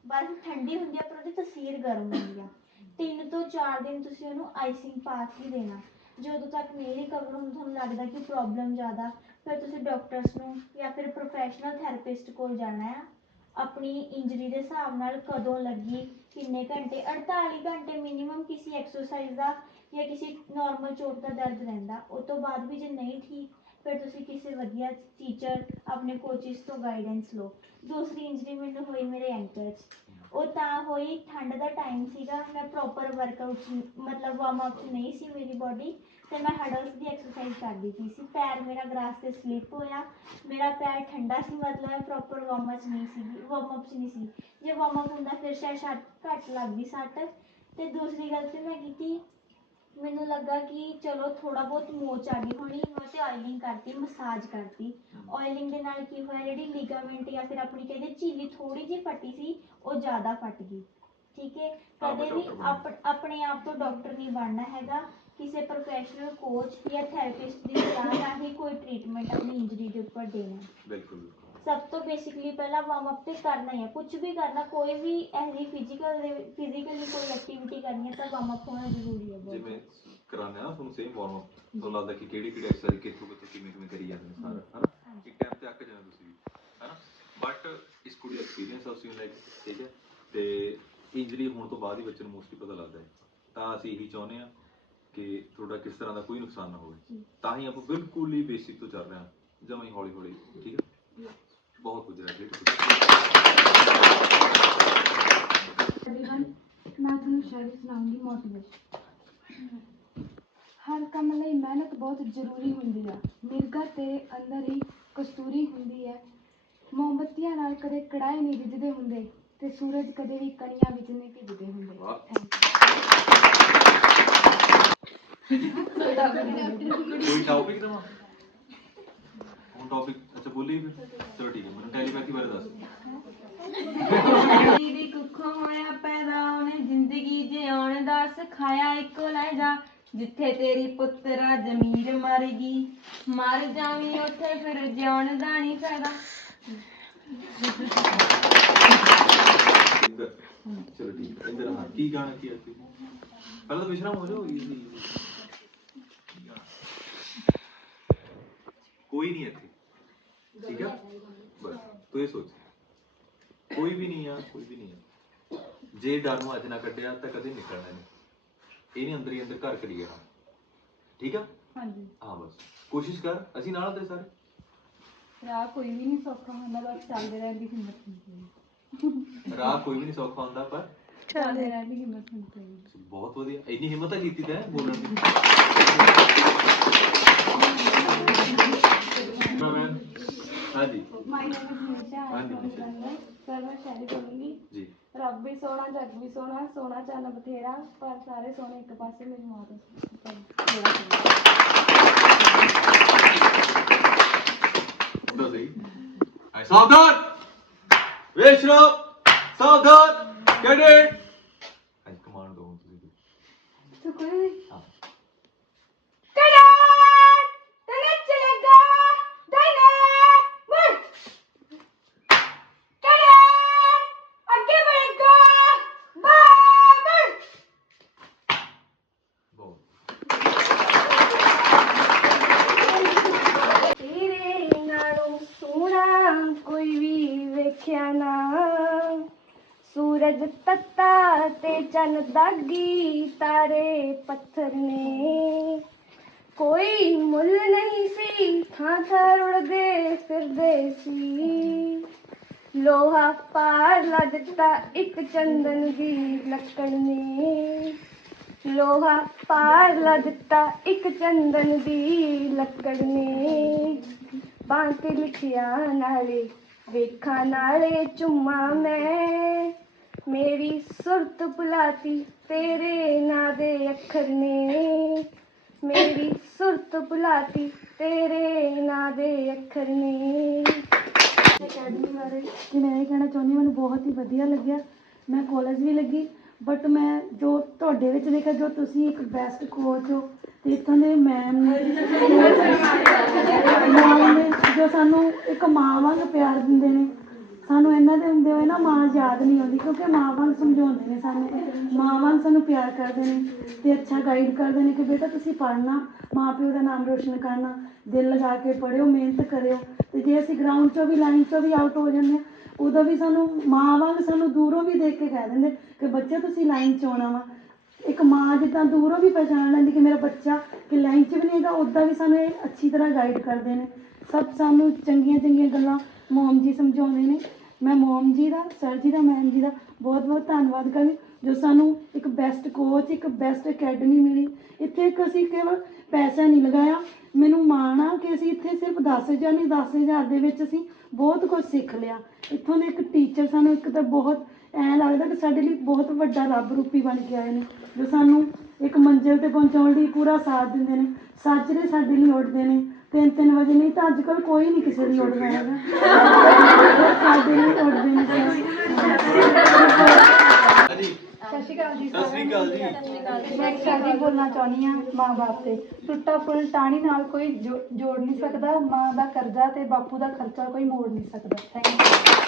ਬਰਫ਼ ਠੰਡੀ ਹੁੰਦੀ ਆ ਪਰ ਉਹਦੀ ਤਸੀਰ ਗਰਮ ਹੁੰਦੀ ਆ। ਤਿੰਨ ਤੋਂ ਚਾਰ ਦਿਨ ਤੁਸੀਂ ਉਹਨੂੰ ਆਈਸਿੰਗ ਪਾ ਕੇ ਹੀ ਦੇਣਾ। ਜਦੋਂ ਤੱਕ ਨਹੀਂ ਰਿਕਵਰ ਹੁੰਦਾ ਤੁਹਾਨੂੰ ਲੱਗਦਾ ਕਿ ਪ੍ਰੋਬਲਮ ਜ਼ਿਆਦਾ, ਫਿਰ ਤੁਸੀਂ ਡਾਕਟਰਸ ਨੂੰ ਜਾਂ ਫਿਰ ਪ੍ਰੋਫੈਸ਼ਨਲ ਥੈਰੇਪਿਸਟ ਕੋਲ ਜਾਣਾ ਆ। ਆਪਣੀ ਇੰਜਰੀ ਦੇ ਹਿਸਾਬ ਨਾਲ ਕਦੋਂ ਲੱਗੀ, ਕਿੰਨੇ ਘੰਟੇ 48 ਘੰਟੇ ਮਿਨੀਮਮ ਕਿਸੇ ਐਕਸਰਸਾਈਜ਼ ਦਾ ਜਾਂ ਕਿਸੇ ਨਾਰਮਲ ਚੋਟ ਦਾ ਦਰਦ ਰਹਿੰਦਾ ਉਸ ਤੋਂ ਬਾਅਦ ਵੀ ਜੇ ਨਹੀਂ ਠੀਕ ਫਿਰ ਤੁਸੀਂ ਕਿਸੇ ਵਧੀਆ ਟੀਚਰ ਆਪਣੇ ਕੋਚਿਸ ਤੋਂ ਗਾਈਡੈਂਸ ਲਓ। ਦੂਸਰੀ ਇੰਜਰੀ ਮੈਨੂੰ ਹੋਈ ਮੇਰੇ ਐਂਕਲ ਉਹ ਤਾਂ ਹੋਈ, ਠੰਡ ਦਾ ਟਾਈਮ ਸੀਗਾ, ਮੈਂ ਪ੍ਰੋਪਰ ਵਰਕਆਊਟ ਮਤਲਬ ਵਾਰਮ ਅਪ ਨਹੀਂ ਸੀ ਮੇਰੀ ਬਾਡੀ ਤੇ ਮੈਂ ਹਡਲਸ ਦੀ ਐਕਸਰਸਾਈਜ਼ ਕਰਦੀ ਪਈ ਸੀ। ਪੈਰ ਮੇਰਾ ਗ੍ਰਾਸ ਤੇ ਸਲਿਪ ਹੋਇਆ, ਮੇਰਾ ਪੈਰ ਠੰਡਾ ਸੀ, ਮਤਲਬ ਮੈਂ ਪ੍ਰੋਪਰ ਵਾਰਮ ਅਪ ਨਹੀਂ ਸੀ ਵਾਰਮ ਅਪ ਨਹੀਂ ਸੀ। ਜੇ ਵਾਰਮ ਅਪ ਹੁੰਦਾ, ਫਿਰ ਸ਼ਾਇਦ ਘੱਟ ਲੱਗਦੀ ਸੱਟ ਤੇ ਦੂਸਰੀ ਗਲਤੀ ਮੈਂ ਕੀਤੀ ਮੈਨੂੰ ਲੱਗਾ ਕਿ ਚਲੋ ਥੋੜਾ ਬਹੁਤ ਮੋਚ ਆ ਗਈ ਹੋਣੀ ਮੈਂ ਤੇ ਆਇਲਿੰਗ ਕਰਤੀ ਮਸਾਜ ਕਰਤੀ। ਆਇਲਿੰਗ ਦੇ ਨਾਲ ਕੀ ਹੋਇਆ ਜਿਹੜੀ ਲਿਗਾਮੈਂਟ ਜਾਂ ਫਿਰ ਆਪਣੀ ਕਹਿੰਦੇ ਝੀਲੀ ਥੋੜੀ ਜਿਹੀ ਫਟੀ ਸੀ ਉਹ ਜ਼ਿਆਦਾ ਫਟ ਗਈ। ਠੀਕ ਹੈ? ਕਦੇ ਵੀ ਆਪਣੇ ਆਪ ਤੋਂ ਡਾਕਟਰ ਨਹੀਂ ਬਣਨਾ ਹੈਗਾ। ਕਿਸੇ ਪ੍ਰੋਫੈਸ਼ਨਲ ਕੋਚ ਜਾਂ ਥੈਰੇਪਿਸਟ ਦੀ ਸਲਾਹ ਨਾਲ ਹੀ ਕੋਈ ਟ੍ਰੀਟਮੈਂਟ ਆਪਣੀ ਇੰਜਰੀ ਦੇ ਉੱਪਰ ਦੇਣਾ। ਬਿਲਕੁਲ। ਸਭ ਤੋਂ ਬੇਸਿਕਲੀ ਪਹਿਲਾਂ ਵਾਰਮ ਅਪ ਤੇ ਕਰਨਾ ਹੀ ਹੈ ਕੁਝ ਵੀ ਕਰਨਾ ਕੋਈ ਵੀ ਐਸੀ ਫਿਜ਼ੀਕਲ ਦੇ ਫਿਜ਼ੀਕਲੀ ਕੋਈ ਐਕਟੀਵਿਟੀ ਕਰਨੀ ਹੈ ਤਾਂ ਵਾਰਮ ਅਪ ਹੋਣਾ ਜ਼ਰੂਰੀ ਹੈ ਬਹੁਤ। ਜਿਵੇਂ ਕਰਾਉਂਦੇ ਆ ਨਾ ਤੁਹਾਨੂੰ ਸੇਮ ਵਾਰਮ ਅਪ ਤੁਹਾਨੂੰ ਲੱਗਦਾ ਕਿ ਕਿਹੜੀ ਕਿਹੜੀ ਐਕਸਰਸਾਈਜ਼ ਕਿੱਥੋਂ ਕਿੱਥੋਂ ਕਿਵੇਂ ਕਿਵੇਂ ਕਰੀ ਜਾਂਦੇ ਨੇ ਸਾਰਾ ਹਨਾ? ਇੱਕ ਟਾਈਮ ਤੇ ਅੱਕ ਜਾਂਦੇ ਤੁਸੀਂ ਵੀ ਹਨਾ? ਬਟ ਇਸ ਕੁੜੀ ਦਾ ਐਕਸਪੀਰੀਅੰਸ ਆ ਉਸੇ ਲਾਈਕ ਠੀਕ ਹੈ? ਤੇ ਇੰਜਰੀ ਹੋਣ ਤੋਂ ਬਾਅਦ ਹੀ ਬੱਚੇ ਨੂੰ ਮੋਸਟਲੀ ਪਤਾ ਲੱਗਦਾ ਹੈ। ਤਾਂ ਅਸੀਂ ਇਹੀ ਚਾਹੁੰਦੇ ਆ ਕਿ ਤੁਹਾਡਾ ਕਿਸ ਤਰ੍ਹਾਂ ਦਾ ਕੋਈ ਨੁਕਸਾਨ ਨਾ ਹੋਵੇ। ਤਾਂ ਹੀ ਆਪਾਂ ਬਿਲਕੁਲ ਹੀ ਬੇਸਿਕ ਤੋਂ ਚੱਲ ਰਹੇ ਹਾਂ ਜਮਾਂ ਹੀ ਹੌਲੀ ਹੌਲੀ ਠੀਕ ਹੈ? ਬਹੁਤ ਕੁਝ ਹੈ ਮੈਂ ਤੁਹਾਨੂੰ ਸ਼ਾਇਰੀ ਸੁਣਾਉਂਗੀ ਮੋਟੀਵੇਸ਼ਨ ਹਰ ਕੰਮ ਲਈ ਮਿਹਨਤ ਬਹੁਤ ਜ਼ਰੂਰੀ ਹੁੰਦੀ ਆ। ਮਿਰਗਾ ਤੇ ਅੰਦਰ ਹੀ ਕਸਤੂਰੀ ਹੁੰਦੀ ਹੈ। ਮੋਮਬਤੀਆਂ ਨਾਲ ਕਦੇ ਕੜਾਏ ਨਹੀਂ ਰਿੱਝਦੇ ਹੁੰਦੇ ਤੇ ਸੂਰਜ ਕਦੇ ਵੀ ਕਣੀਆਂ ਵਿੱਚ ਨਹੀਂ ਭਿੱਜਦੇ ਹੁੰਦੇ। ਕੋਈ ਟੌਪਿਕ ਅੱਛਾ ਬੋਲੀ ਫਿਰ। ਚਲੋ ਠੀਕ ਹੈ ਮੈਨੂੰ ਟੈਲੀਪੈਥੀ ਬਾਰੇ ਦੱਸ। ਦੀ ਕੁੱਖੋਂ ਹੋਇਆ ਪੈਦਾ ਉਹਨੇ ਜ਼ਿੰਦਗੀ ਜਿਉਣ ਦਾ ਸਿਖਾਇਆ ਇੱਕੋ ਲਹਿਜਾ ਜਿੱਥੇ ਤੇਰੀ ਪੁੱਤਰਾ ਜ਼ਮੀਰ ਮਰ ਗਈ ਮਰ ਜਾਵੀਂ ਉੱਥੇ ਫਿਰ ਜਿਉਣ ਦਾ ਨਹੀਂ ਫਾਇਦਾ। ਚਲੋ ਠੀਕ ਹੈ ਇੱਧਰ ਹਾਂ ਕੀ ਗਾਣਾ ਕੀ ਹੈ ਤੁਸੀਂ ਪਹਿਲਾਂ ਤਾਂ ਵਿਸ਼ਰਾਮ ਹੋ ਜਾਓ ਕੋਈ ਨਹੀਂ ਇੱਥੇ। ਠੀਕ ਹੈ? ਬਸ ਤੂੰ ਇਹ ਸੋਚ। ਕੋਈ ਵੀ ਨਹੀਂ ਆ ਕੋਈ ਵੀ ਨਹੀਂ ਆ। ਜੇ ਡਰ ਨੂੰ ਅੱਜ ਨਾ ਕੱਢਿਆ ਤਾਂ ਕਦੇ ਨਿਕਲਣਾ ਨਹੀਂ। ਇਹਨੇ ਅੰਦਰ ਹੀ ਅੰਦਰ ਘਰ ਕਰੀ ਜਾਣਾ ਠੀਕ ਆ? ਹਾਂਜੀ। ਹਾਂ ਬਸ। ਕੋਸ਼ਿਸ਼ ਕਰ ਅਸੀਂ ਨਾਲ ਤੇ ਸਾਰੇ। ਰਾਹ ਕੋਈ ਵੀ ਨਹੀਂ ਸੌਖਾ ਹੁੰਦਾ ਬਸ ਚੱਲਦੇ ਰਹਿਣ ਦੀ ਹਿੰਮਤ ਹੁੰਦੀ ਰਾਹ ਕੋਈ ਵੀ ਨਹੀਂ ਸੌਖਾ ਹੁੰਦਾ ਪਰ ਹੈ ਚੱਲਦੇ ਰਹਿਣ ਦੀ ਹਿੰਮਤ ਹੁੰਦੀ ਹੈ। ਬਹੁਤ ਵਧੀਆ। ਇੰਨੀ ਹਿੰਮਤ ਤਾਂ ਕੀਤੀ ਤੈਂ ਬੋਲਣ ਦੀ। ਮੈਂ ਹਾਂਜੀ। ਮਾਈ ਨੇਮ ਇਜ਼ ਨਿਸ਼ਾ ਆਈ ਹਾਂਜੀ, ਨਿਸ਼ਾ। ਸਰ ਮੈਂ ਸ਼ਾਇਰੀ ਬੋਲੂੰਗੀ। ਜੀ। ਰੱਬ ਵੀ ਸੋਹਣਾ ਜੱਗ ਵੀ ਸੋਹਣਾ ਸੋਹਣਾ ਚੰਨ ਬਥੇਰਾ ਪਰ ਸਾਰੇ ਸੋਹਣੇ ਇੱਕ ਪਾਸੇ ਮੇਰੀ ਮਾਂ ਦਾ। ਥੋੜਾ ਸੋਹਣਾ ਉਹਦਾ ਸਹੀ। ਆਏ ਸਾਵਧਾਨ। ਵੇਸ਼ਰੋ ਸਾਵਧਾਨ। ਕੈਡੇਟ ਅੱਜ ਕਮਾਂਡ ਦੋ ਤੁਸੀਂ। ਵੀ। ਸੁਖਵੀਰ ਹਾਂ। ਦਾਗੀ ਤਾਰੇ ਪੱਥਰ ਨੇ। ਕੋਈ ਮੁੱਲ ਨਹੀਂ ਸੀ, ਥਾਂ ਥਾਂ ਰੁੜਦੇ ਫਿਰਦੇ ਸੀ। ਲੋਹਾ ਪਾਰ ਲਾ ਦਿੱਤਾ ਇੱਕ ਚੰਦਨ ਦੀ ਲੱਕੜ ਨੇ। ਲੋਹਾ ਪਾਰ ਲਾ ਦਿੱਤਾ ਇੱਕ ਚੰਦਨ ਦੀ ਲੱਕੜ ਨੇ। ਬਾਂਹ ਤੇ ਲਿਖਿਆ ਨਾਲੇ, ਵੇਖਾਂ ਨਾਲੇ ਚੁੰਮਾ ਮੈਂ। ਮੇਰੀ ਸੁਰਤ ਭੁਲਾਤੀ ਤੇਰੇ ਨਾਂ ਦੇ ਅੱਖਰ ਨੇ। ਮੇਰੀ ਸੁਰਤ ਭੁਲਾਤੀ ਤੇਰੇ ਨਾਂ ਦੇ ਅੱਖਰ ਨੇ। ਅਕੈਡਮੀ ਬਾਰੇ ਕਿ ਮੈਂ ਇਹ ਕਹਿਣਾ ਚਾਹੁੰਦੀ ਹਾਂ, ਮੈਨੂੰ ਬਹੁਤ ਹੀ ਵਧੀਆ ਲੱਗਿਆ। ਮੈਂ ਕਾਲਜ ਵੀ ਲੱਗੀ ਬਟ ਮੈਂ ਜੋ ਤੁਹਾਡੇ ਵਿੱਚ ਦੇਖਿਆ ਜੋ ਤੁਸੀਂ ਇੱਕ ਬੈਸਟ ਕੋਚ ਹੋ ਤੇ ਇੱਥੋਂ ਦੇ ਮੈਮ ਨੇ [laughs] ਮੈਮ ਨੇ ਜੋ ਸਾਨੂੰ ਇੱਕ ਮਾਂ ਵਾਂਗ ਪਿਆਰ ਦਿੰਦੇ ਨੇ ਸਾਨੂੰ ਇਹਨਾਂ ਦੇ ਹੁੰਦੇ ਹੋਏ ਨਾ ਮਾਂ ਯਾਦ ਨਹੀਂ ਆਉਂਦੀ, ਕਿਉਂਕਿ ਮਾਂ ਵਾਂਗ ਸਮਝਾਉਂਦੇ ਨੇ ਸਾਨੂੰ। ਮਾਂ ਵਾਂਗ ਸਾਨੂੰ ਪਿਆਰ ਕਰਦੇ ਨੇ ਅਤੇ ਅੱਛਾ ਗਾਈਡ ਕਰਦੇ ਨੇ ਕਿ ਬੇਟਾ ਤੁਸੀਂ ਪੜ੍ਹਨਾ, ਮਾਂ ਪਿਓ ਦਾ ਨਾਮ ਰੋਸ਼ਨ ਕਰਨਾ, ਦਿਲ ਲਗਾ ਕੇ ਪੜ੍ਹਿਓ, ਮਿਹਨਤ ਕਰਿਓ। ਅਤੇ ਜੇ ਅਸੀਂ ਗਰਾਊਂਡ 'ਚੋਂ ਵੀ ਲਾਈਨ 'ਚੋਂ ਵੀ ਆਊਟ ਹੋ ਜਾਂਦੇ ਹਾਂ, ਉਦੋਂ ਵੀ ਸਾਨੂੰ ਮਾਂ ਵਾਂਗ ਸਾਨੂੰ ਦੂਰੋਂ ਵੀ ਦੇਖ ਕੇ ਕਹਿ ਦਿੰਦੇ ਕਿ ਬੱਚੇ ਤੁਸੀਂ ਲਾਈਨ 'ਚ ਆਉਣਾ ਵਾ। ਇੱਕ ਮਾਂ ਜਿੱਦਾਂ ਦੂਰੋਂ ਵੀ ਪਹਿਚਾਣ ਲੈਂਦੀ ਕਿ ਮੇਰਾ ਬੱਚਾ ਕਿ ਲਾਈਨ 'ਚ ਵੀ ਨਹੀਂ ਹੈਗਾ ਉੱਦਾਂ ਵੀ ਸਾਨੂੰ ਇਹ ਅੱਛੀ ਤਰ੍ਹਾਂ ਗਾਈਡ ਕਰਦੇ ਨੇ। ਸਭ ਸਾਨੂੰ ਚੰਗੀਆਂ ਚੰਗੀਆਂ ਗੱਲਾਂ ਮੋਮ ਜੀ ਸਮਝਾਉਂਦੇ ਨੇ। ਮੈਂ ਮੋਮ ਜੀ ਦਾ, ਸਰ ਜੀ ਦਾ, ਮੈਮ ਜੀ ਦਾ ਬਹੁਤ ਬਹੁਤ ਧੰਨਵਾਦ ਕਰਦੀ ਜੋ ਸਾਨੂੰ ਇੱਕ ਬੈਸਟ ਕੋਚ ਇੱਕ ਬੈਸਟ ਅਕੈਡਮੀ ਮਿਲੀ। ਇੱਥੇ ਇੱਕ ਅਸੀਂ ਕੇਵਲ ਪੈਸਾ ਨਹੀਂ ਲਗਾਇਆ, ਮੈਨੂੰ ਮਾਣ ਆ ਕਿ ਅਸੀਂ ਇੱਥੇ ਸਿਰਫ 10000 ਨਹੀਂ 10000 ਦੇ ਵਿੱਚ ਅਸੀਂ ਬਹੁਤ ਕੁਝ ਸਿੱਖ ਲਿਆ। ਇੱਥੋਂ ਦੇ ਇੱਕ ਟੀਚਰ ਸਾਨੂੰ ਇੱਕ ਤਾਂ ਬਹੁਤ ਐਂ ਲੱਗਦਾ ਕਿ ਸਾਡੇ ਲਈ ਬਹੁਤ ਵੱਡਾ ਰੱਬ ਰੂਪੀ ਬਣ ਕੇ ਆਏ ਨੇ, ਜੋ ਸਾਨੂੰ ਇੱਕ ਮੰਜ਼ਿਲ ਤੇ ਪਹੁੰਚਾਉਣ ਲਈ ਪੂਰਾ ਸਾਥ ਦਿੰਦੇ ਨੇ, ਸਾਜਰੇ ਸਾਡੇ ਲਈ ਉੱਠਦੇ ਨੇ। ਤਿੰਨ ਤਿੰਨ ਵਜੇ ਨਹੀਂ ਤਾਂ ਅੱਜ ਕੱਲ੍ਹ ਕੋਈ ਨਹੀਂ ਕਿਸੇ ਲਈ ਉੱਠਦਾ ਹੈਗਾ। ਸਾਡੇ ਲਈ ਉੱਠਦੇ ਨੇ ਸਤਿ ਸ਼੍ਰੀ ਅਕਾਲ ਜੀ ਸਤਿ ਸ਼੍ਰੀ ਅਕਾਲ ਜੀ। ਮੈਂ ਬੋਲਣਾ ਚਾਹੁੰਦੀ ਹਾਂ ਮਾਂ-ਬਾਪ ਤੇ। ਟੁੱਟਾ ਫੁੱਲ ਟਾਣੀ ਨਾਲ ਕੋਈ ਜੋੜ ਨਹੀਂ ਸਕਦਾ। ਮਾਂ ਦਾ ਕਰਜ਼ਾ ਤੇ ਬਾਪੂ ਦਾ ਖਰਚਾ ਕੋਈ ਮੋੜ ਨਹੀਂ ਸਕਦਾ। Thank you